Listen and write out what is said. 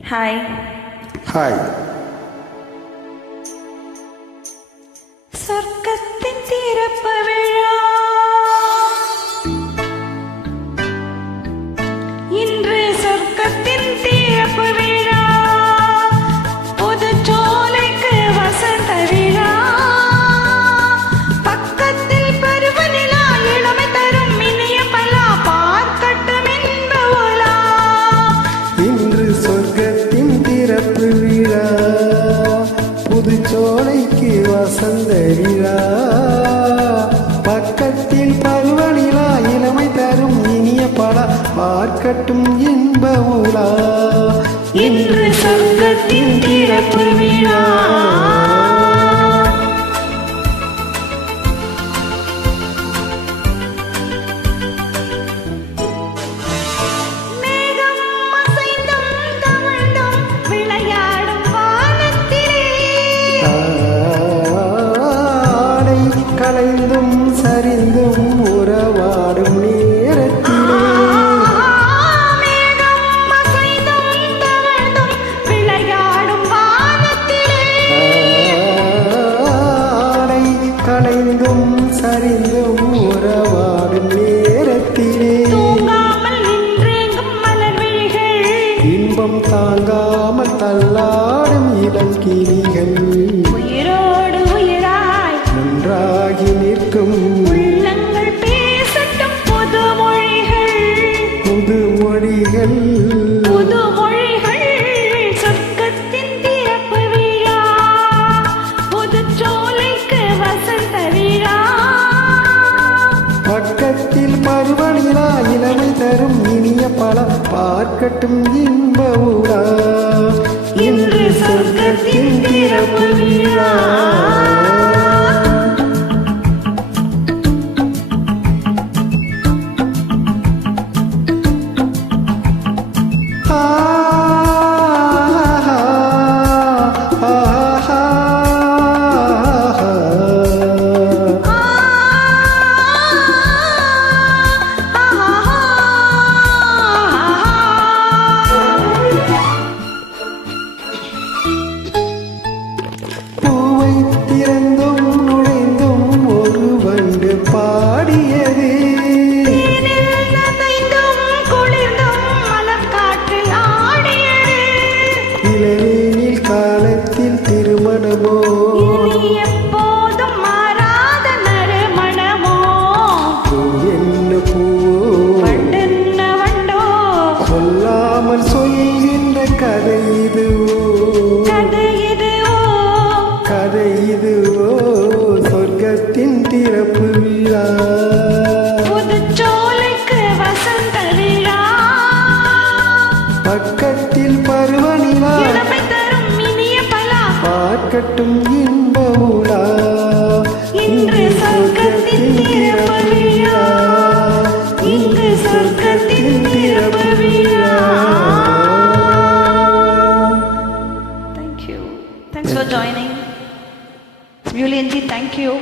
Hi. Hi. சொர்க்கத்தின் திறப்பு விழா இன்று, சொர்க்கத்தின் திறப்பு விழா, புது சோலைக்கு வசந்த விழா, பக்கத்தில் பருவநிலா, இளமை தரும் இனிய பலா, பார்க்கட்டும் இன்ப உலா. இன்று சொர்க்கத்தின் திறப்பு விழா, புது சோலைக்கு வசந்த விழா, பக்கத்தில் பருவநிலா, இளமை தரும் இனிய பலா, பார்க்கட்டும் இன்ப உலா. இன்று சொர்க்கத்தின் திறப்பு விழா. மேகம் அசைந்தும் தவழ்ந்தும் விளையாடும் வானத்திலே, ஆடை கலைந்தும் சரிந்தும் உறவாடும் நேரத்திலே, மேகம் அசைந்தும் தவழ்ந்தும் விளையாடும் வானத்திலே, ஆடை கலைந்தும் சரிந்தும் உறவாடும் நேரத்திலே, தூங்காமல் நின்றேங்கும் மலர் விழிகள், இன்பம் தாங்காமல் தள்ளாடும் இளங்கிளிகள், உயிரோடு உயிராய் ஒன்றாகி நிற்கும் உள்ளங்கள் பேசட்டும் புது மொழிகள், புது மொழிகள். புது மொழிகள். சொர்க்கத்தின் திறப்பு விழா, புது சோலைக்கு வசந்த விழா, பக்கத்தில் பருவநிலா, இளமை தரும் இனிய பல, பார்க்கட்டும் இன்ப உலா. இன்று சொர்க்கத்தின் திறப்பு விழா. பூவை திறந்தும் நுழைந்தும் ஒரு வண்டு பாடியது, தேனில் நனைந்தும் குளிர்ந்தும் மலர்காற்றில் ஆடியது, இளவேனில் காலத்தில் திருமணமோ, இனி எப்போதும் மாறாத நறுமணமோ, பூ என்ன பூவோ, வண்டென்ன வண்டோ, சொல்லாமல் சொல்கின்ற கதை இதுவோ, கதை இதுவோ, கதை இதுவோ, சொர்க்கத்தின் திறப்பு விழா, புது சோலைக்கு வசந்த விழா, பக்கத்தில் பருவநிலா, இளமை தரும் இனிய பலா, பார்க்கட்டும் இன்ப உலா. இன்று சொர்க்கத்தின் திறப்பு விழா, இன்று சொர்க்கத்தின் திறப்பு விழா. Thank you. Thanks for joining. Yulianji, thank you.